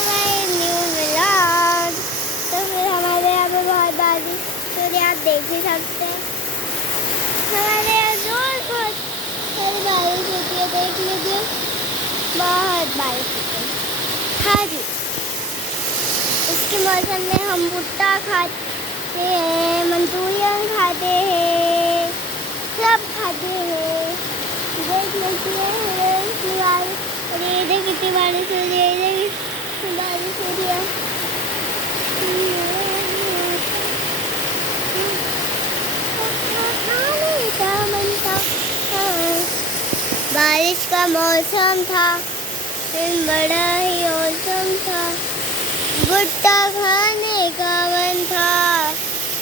New vlog. तो फिर हमारे यहाँ पे बहुत बारिश हो रही है, आप देख ही सकते हैं। हमारे यहाँ रोज बहुत सारी बारिश होती है, देख लीजिए बहुत बारिश होती है। हाँ जी, इसके मौसम में हम भुट्टा खाते हैं, मंचूरियन खाते हैं, सब खाते हैं। देख लीजिए इधर कितनी बारिश हो रही है, इधर कितनी बारिश हो रही है। बारिश का मौसम था, फिर बड़ा ही औसम था। भुट्टा खाने का मन था,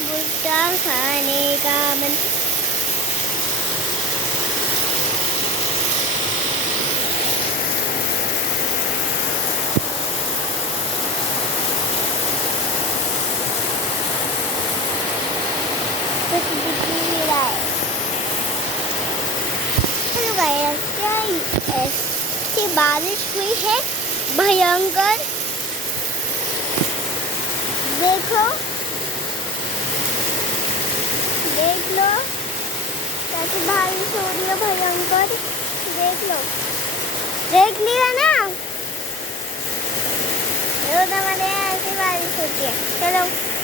भुट्टा खाने का मन। कुछ दिख नहीं रहा है। हेलो गाइस, क्या ऐसी बारिश हुई है भयंकर। देखो, देख लो कैसी बारिश हो रही है भयंकर। देख लो, देख लिया ना, रोज हमारे यहाँ ऐसी बारिश होती है। चलो